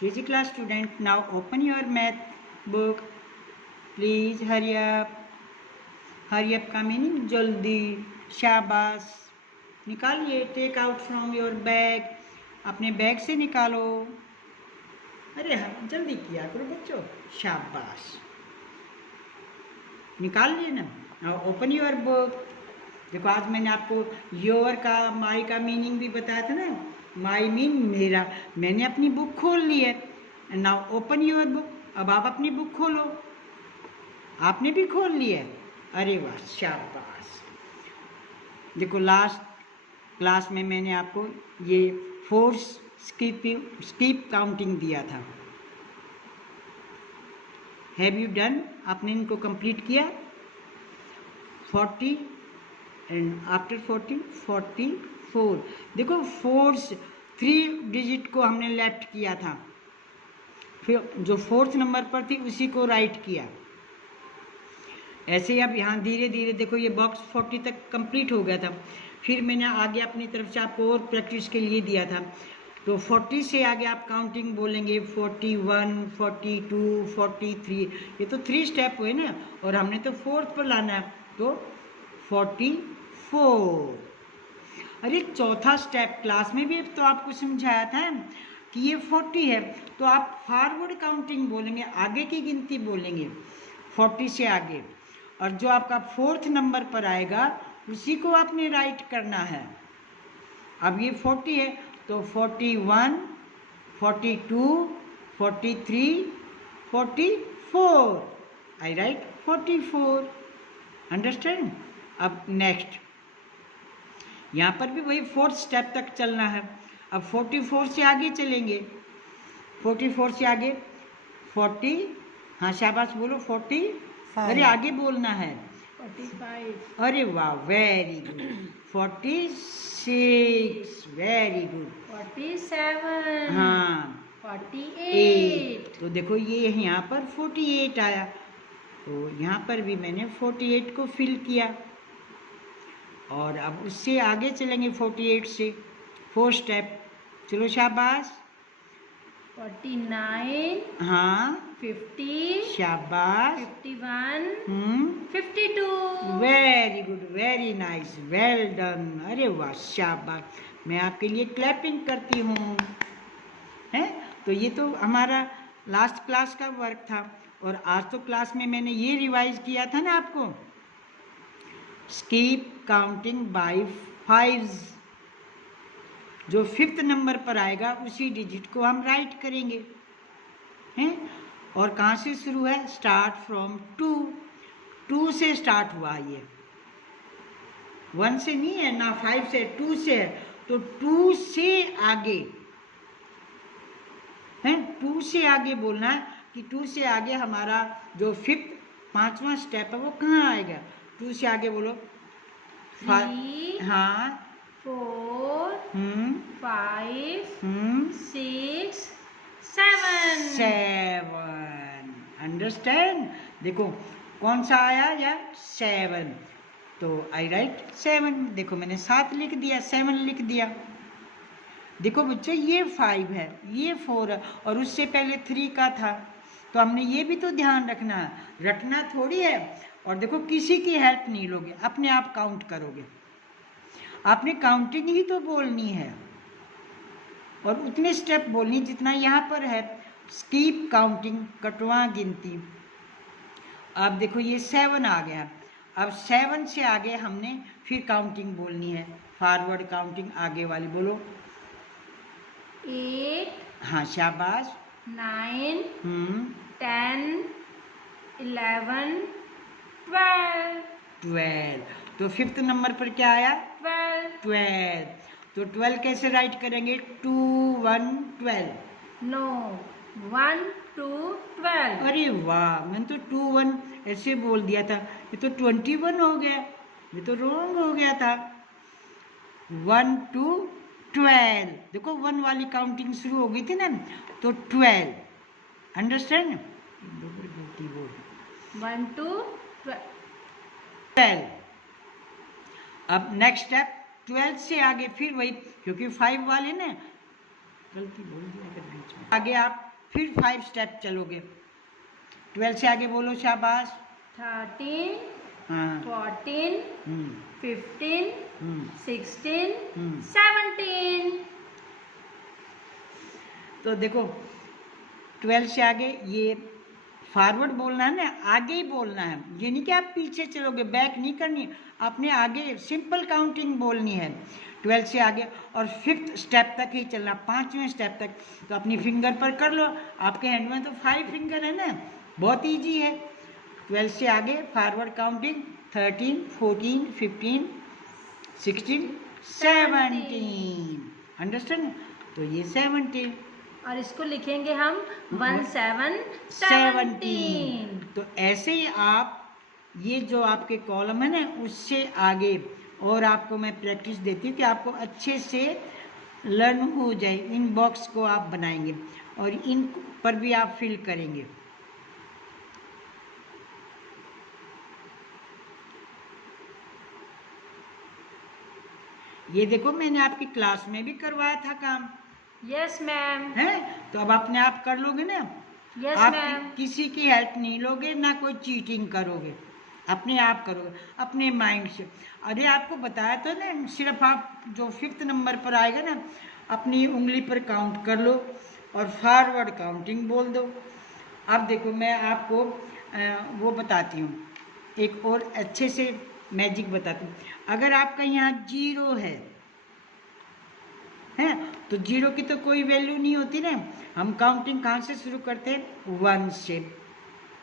KG class student, now open your math book. Please hurry up. Hurry up का meaning जल्दी, शाबाश। निकालिए, take out from your bag, अपने bag से निकालो। अरे हाँ, जल्दी किया करो बच्चों, शाबाश। निकाल लिए ना। Now open your book. देखो आज मैंने आपको योर का, माई का मीनिंग भी बताया था ना। माई मीन मेरा। मैंने अपनी बुक खोल ली है। Now open your book. अब आप अपनी बुक खोलो। आपने भी खोल ली है, अरे वाह, शाबाश। देखो लास्ट क्लास में मैंने आपको ये फोर्स स्कीप काउंटिंग दिया था। Have you done? आपने इनको कंप्लीट किया? 40 एंड आफ्टर 40 44। देखो फोर्स 3 डिजिट को हमने लेफ्ट किया था, फिर जो फोर्थ नंबर पर थी उसी को राइट किया। ऐसे ही अब यहाँ धीरे धीरे देखो ये बॉक्स 40 तक कंप्लीट हो गया था। फिर मैंने आगे अपनी तरफ से आपको और प्रैक्टिस के लिए दिया था। तो 40 से आगे आप काउंटिंग बोलेंगे 41, 42, 43। ये तो 3 स्टेप हुए ना, और हमने तो फोर्थ पर लाना है, तो 44। अरे चौथा स्टेप क्लास में भी तो आपको समझाया था कि ये 40 है, तो आप फॉरवर्ड काउंटिंग बोलेंगे, आगे की गिनती बोलेंगे 40 से आगे। और जो आपका फोर्थ नंबर पर आएगा उसी को आपने राइट करना है। अब ये 40 है तो 41, 42, 43, 44। आई राइट 44। अंडरस्टैंड? अब नेक्स्ट यहाँ पर भी वही फोर्थ स्टेप तक चलना है। अब 44 से आगे चलेंगे। 44 से आगे 40, हाँ शाबाश बोलो 40। अरे आगे बोलना है 45। अरे वाह, वेरी गुड। 46, very good. 47। हाँ 48। तो देखो ये यहाँ पर 48 आया, तो यहाँ पर भी मैंने 48 को फिल किया। और अब उससे आगे चलेंगे 48 से 4 स्टेप। चलो शाबाश। 49। हाँ 50। शाबाश। 51। 52। Very good, very nice, well done. अरे वाह, शाबाश। मैं आपके लिए क्लैपिंग करती हूँ। है तो ये तो हमारा लास्ट क्लास का वर्क था, और आज तो क्लास में मैंने ये रिवाइज किया था ना आपको, स्कीप काउंटिंग बाय 5। जो 5th नंबर पर आएगा उसी डिजिट को हम राइट करेंगे, हैं। और कहाँ से शुरू है? स्टार्ट फ्रॉम 2 से स्टार्ट हुआ ये, 1 से नहीं है ना, 5 से, 2 से है। तो 2 से आगे है, 2 से आगे बोलना है कि 2 से आगे हमारा जो 5th 5वां स्टेप है वो कहाँ आएगा? 2 से आगे बोलो। 3। हाँ 4। 5। 6। 7। अंडरस्टैंड? देखो कौन सा आया या 7, तो आई राइट 7। देखो मैंने 7 लिख दिया, 7 लिख दिया। देखो बच्चों ये 5 है, ये 4 है, और उससे पहले 3 का था, तो हमने ये भी तो ध्यान रखना है। रटना थोड़ी है। और देखो किसी की हेल्प नहीं लोगे, अपने आप काउंट करोगे। आपने काउंटिंग ही तो बोलनी है, और उतने स्टेप बोलनी जितना यहाँ पर है, स्कीप काउंटिंग, कटवा गिनती। अब देखो ये 7 आ गया। अब 7 से आगे हमने फिर काउंटिंग बोलनी है, फॉरवर्ड काउंटिंग आगे वाली बोलो। 8। हाँ शाबाश। 9। 10। 11। 12। 12। तो 5th नंबर पर क्या आया? 12। तो 12 कैसे राइट करेंगे? 2 1 12। नो, 1 2 12। अरे वाह, मैंने तो 2 1 ऐसे बोल दिया था, ये तो 21 हो गया, ये तो रॉन्ग हो गया था। 1 2 12। देखो 1 वाली काउंटिंग शुरू हो गई थी ना, तो 12। अंडरस्टैंड? 1 2 12। अब नेक्स्ट स्टेप 12 से आगे फिर वही, क्योंकि 5 वाले ना गलती बोल दिया कर बीच में। आगे आप फिर 5 स्टेप चलोगे। 12 से आगे बोलो शाबाश। 13, हाँ 14, हम्म 15, हम्म 16, हम्म। 17। तो देखो 12 से आगे ये फॉरवर्ड बोलना है ना, आगे ही बोलना है। ये नहीं कि आप पीछे चलोगे, बैक नहीं करनी, आपने आगे सिंपल काउंटिंग बोलनी है 12 से आगे। और 5th स्टेप तक ही चलना, 5वें स्टेप तक। तो अपनी फिंगर पर कर लो, आपके हैंड में तो 5 फिंगर है ना, बहुत ईजी है। 12 से आगे फॉरवर्ड काउंटिंग 13, 14, 15, 16, 17। अंडरस्टैंड? तो ये 17 और इसको लिखेंगे हम 1 7 17। 17। तो ऐसे ही आप ये जो आपके कॉलम है ना, उससे आगे और आपको मैं प्रैक्टिस देती हूँ कि आपको अच्छे से लर्न हो जाए। इन बॉक्स को आप बनाएंगे और इन पर भी आप फिल करेंगे। ये देखो मैंने आपकी क्लास में भी करवाया था काम, यस मैम। है? तो अब अपने आप कर लोगे ना? यस आप मैम। किसी की हेल्प नहीं लोगे, ना कोई चीटिंग करोगे, अपने आप करोगे अपने माइंड से। अरे आपको बताया तो ना, सिर्फ आप जो 5th नंबर पर आएगा ना, अपनी उंगली पर काउंट कर लो और फॉरवर्ड काउंटिंग बोल दो। अब देखो मैं आपको वो बताती हूँ, एक और अच्छे से मैजिक बताती हूँ। अगर आपका यहाँ 0 है तो 0 की तो कोई वैल्यू नहीं होती ना। हम काउंटिंग कहाँ से शुरू करते हैं? 1 से।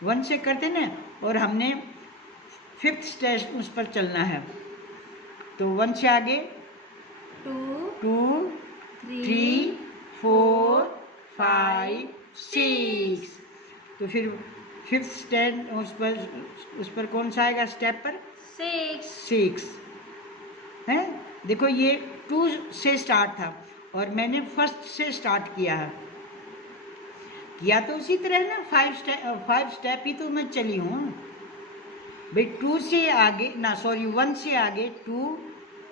1 से करते ना, और हमने 5th स्टेज उस पर चलना है। तो 1 से आगे 2, 2, 3, 4, 5, 6। तो फिर 5th स्टेज उस पर कौन सा आएगा स्टेप पर? 6 है। देखो ये 2 से स्टार्ट था और मैंने 1st से स्टार्ट किया है। किया तो उसी तरह ना, 5 स्टेप ही तो मैं चली हूँ भाई। 2 से आगे ना, सॉरी 1 से आगे 2,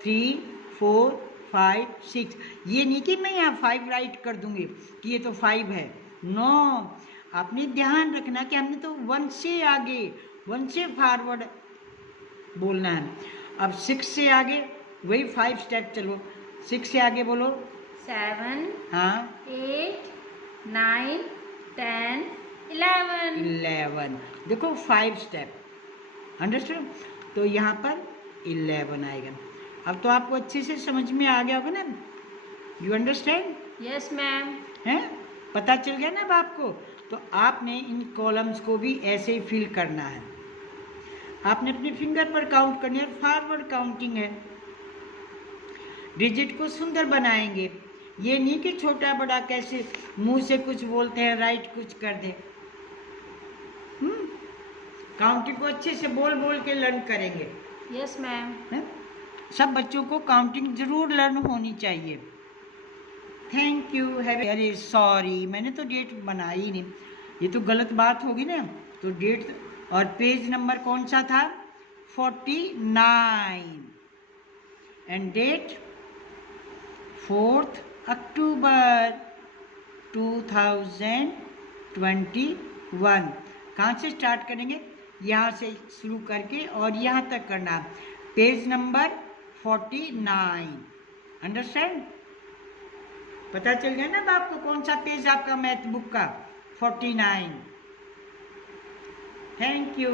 3, 4, 5, 6। ये नहीं कि मैं यहाँ 5 राइट कर दूंगी कि ये तो 5 है। नो, आपने ध्यान रखना कि हमने तो 1 से आगे, 1 से फॉरवर्ड बोलना है। अब 6 से आगे वही 5 स्टेप चलो। 6 से आगे बोलो 7, हाँ 8, 9, 10, 11। 11। देखो 5 स्टेप, अंडरस्टैंड? तो यहाँ पर 11 आएगा। अब तो आपको अच्छे से समझ में आ गया होगा ना? You understand? Yes ma'am. है? पता चल गया ना अब आपको? तो आपने इन कॉलम्स को भी ऐसे ही फिल करना है। आपने अपने फिंगर पर काउंट करनी है, फॉरवर्ड काउंटिंग है। डिजिट को सुंदर बनाएंगे, ये नहीं कि छोटा बड़ा कैसे मुंह से कुछ बोलते हैं, राइट कुछ कर दे। काउंटिंग को अच्छे से बोल बोल के लर्न करेंगे। Yes ma'am. सब बच्चों को काउंटिंग जरूर लर्न होनी चाहिए। Thank you. अरे सॉरी, मैंने तो डेट बनाई नहीं, ये तो गलत बात होगी ना। तो डेट और पेज नंबर कौन सा था? 49 एंड डेट 4th अक्टूबर 2021। कहाँ से स्टार्ट करेंगे? यहाँ से शुरू करके और यहाँ तक करना। Page number 49। अंडरस्टैंड? पता चल गया ना अब आपको कौन सा पेज आपका मैथ बुक का? 49। Thank you.